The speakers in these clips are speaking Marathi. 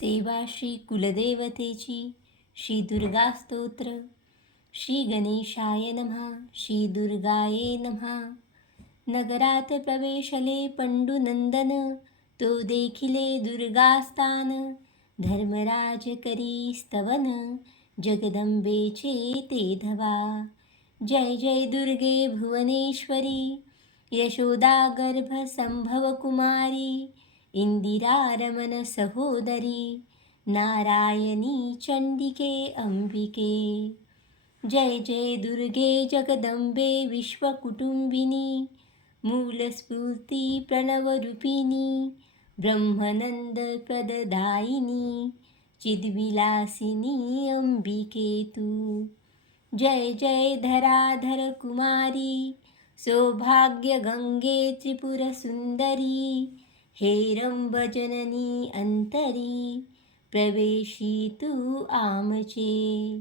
सेवा श्री कुलदेवतेची, श्री दुर्गा स्तोत्र. श्री गणेशाय नमः. श्री दुर्गाये नमः. नगरात प्रवेशले पंडुनंदन, तो देखिले दुर्गास्थान. धर्मराज करी स्तवन, जगदंबेचे ते धवा. जय जय दुर्गे भुवनेश्वरी, यशोदा गर्भ संभव कुमारी. इंदिरा रमन सहोदरी, नारायणी चंडिके अंबिके. जय जय दुर्गे जगदंबे विश्वकुटुंबिनी, मूलस्फूर्ती प्रणवरूपिणी. ब्रह्मनंद प्रददायिनी, चिद्विलासिनी अंबिके तू. जय जय धराधर कुमारी, सौभाग्य गंगे त्रिपुर सुंदरी. हेरंब जननी अंतरी, प्रवेशितु आमचे.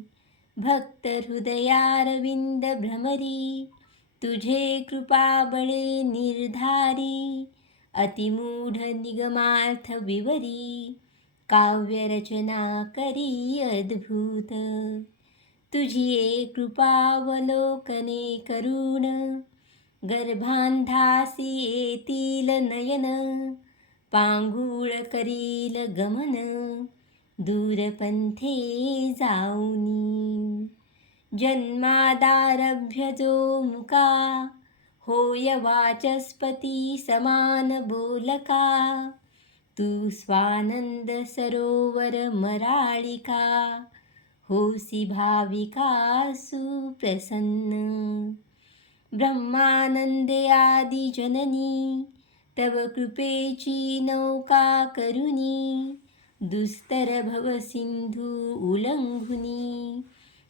भक्त हृदयारविंद भ्रमरी, तुझे कृपाबळे निर्धारी. अतिमूढ निगमार्थ विवरी, काव्यरचना करी अद्भुत. तुझी कृपावलोकने करुण, गर्भांधासी येतील नयन. पांगुळ करील गमन, दूरपंथे जाऊनी. जन्मादारभ्य जो मुका, होय वाचस्पती समान बोलका. तू स्वानंद सरोवर मराळिका, होसी भाविका सुप्रसन्न. ब्रह्मानंदे आदि जननी, तव कृपेची नौका करुनी. दुस्तर भव सिंधू उल्लंघुनी,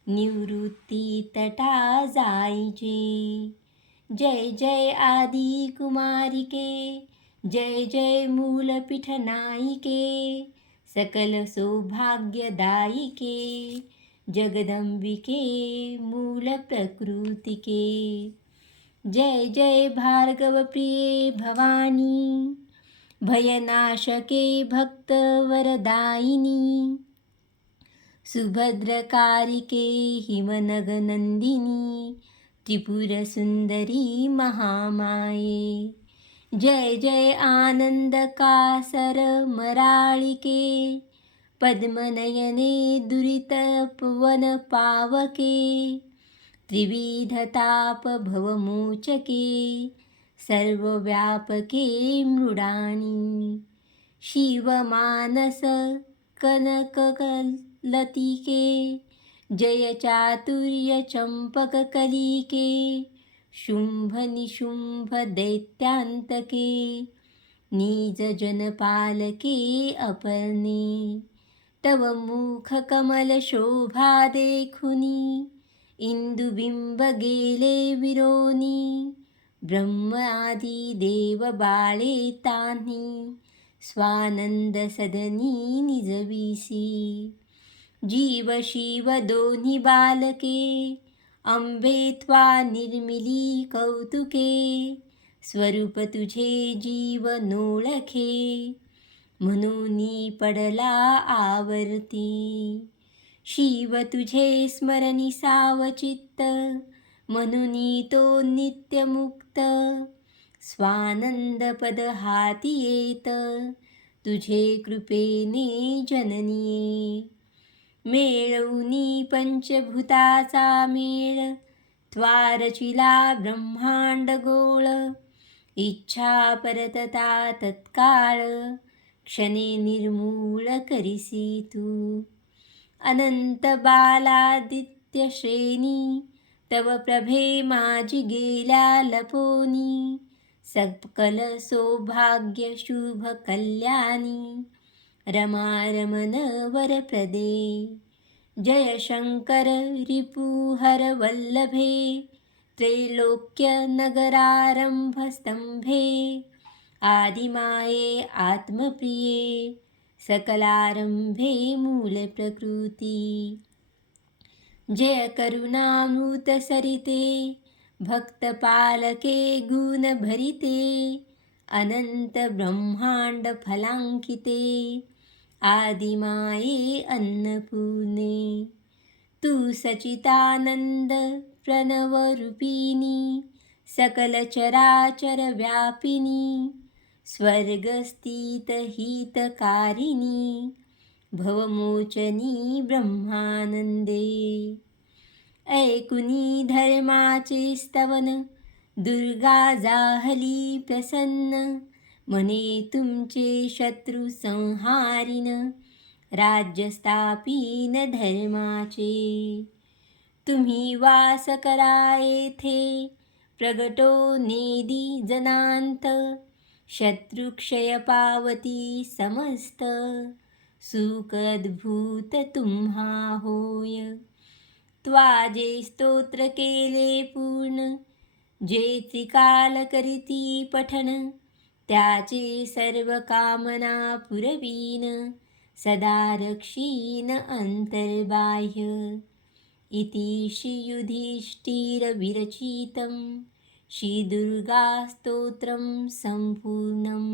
निवृत्ती तटा जाईजे. जय जय आदि कुमारिके, जय जय मूलपीठ नायिके. सकल सौभाग्यदायिके, जगदंबिके मूल प्रकृतिके. जय जय भार्गव प्रिये भवानी, भयनाशके भक्त वरदायिनी. सुभद्रकारिके हिमनगनंदिनी, त्रिपुर सुंदरी महामाये. जय जय आनंदकासर मराळिके, पद्मनयने दुरितपवन पावके. त्रिविधताप भवमोचके, सर्वव्यापके मृडानी. शिवमानस कनकलतिके, जय चातुर्य चंपककलिके. शुंभ निशुंभ दैत्यांतके, निज जनपालके अपर्णे. तव मुख कमल शोभा देखुनी, इंदुबिंब गेले विरोनी. ब्रह्म आदि देव बाळे तान्ही, स्वानंद सदनी निजविसी. जीव शिव दोन्ही बालके, अंबे त्वा निर्मिली कौतुके. स्वरूप तुझे जीव नोळखे, म्हणूनी पडला आवर्ती. शिव तुझे स्मरणी सावचित्त, म्हणूनी तो नित्यमुक्त. स्वानंद पद हाती येत, तुझे कृपेने जननिये. मेळवुनी पंचभूताचा मेळ, त्वा रचिला ब्रह्मांड गोळ. इच्छा परतता तत्काळ, क्षणे निर्मूळ करिसी तू. अनंत बालादित्य श्रेणी, तव प्रभे माझी गेल्या लपोनी. सकल सौभाग्य शुभ कल्याणी, रमारमण वरप्रदे. जय शंकर रिपुहर वल्लभे, त्रैलोक्य नगरारंभ स्तंभे. आदिमाये आत्मप्रिये, सकलारंभे मूल प्रकृती. जय करुणामृत सरिते, भक्त पालके गुण भरिते. अनंत ब्रह्मांड फलांकिते, आदिमाये अन्नपूर्णे तू सचितानंद प्रणवरूपिणी सकल चराचर व्यापिनी स्वर्गस्थित हितकारिणी भवमोचनी ब्रह्मानंदे ऐकुनी धर्माचे स्तवन दुर्गा जाहली प्रसन्न म्हणे तुमचे शत्रु संहारिन राज्य स्थापीन धर्माचे तुम्ही वास करा येथे प्रगटो नेदी जनांत शत्रुक्षय पावती समस्त सुख अद्भुत तुम्हा होय त्वाजे स्तोत्र केले पूर्ण जे त्रिकाल करीती पठन त्याचे सर्व कामना पुरवीन सदा रक्षीन अंतर्बाह्य इति श्री युधिष्ठिर विरचितं श्री दुर्गा स्तोत्रम संपूर्णम्।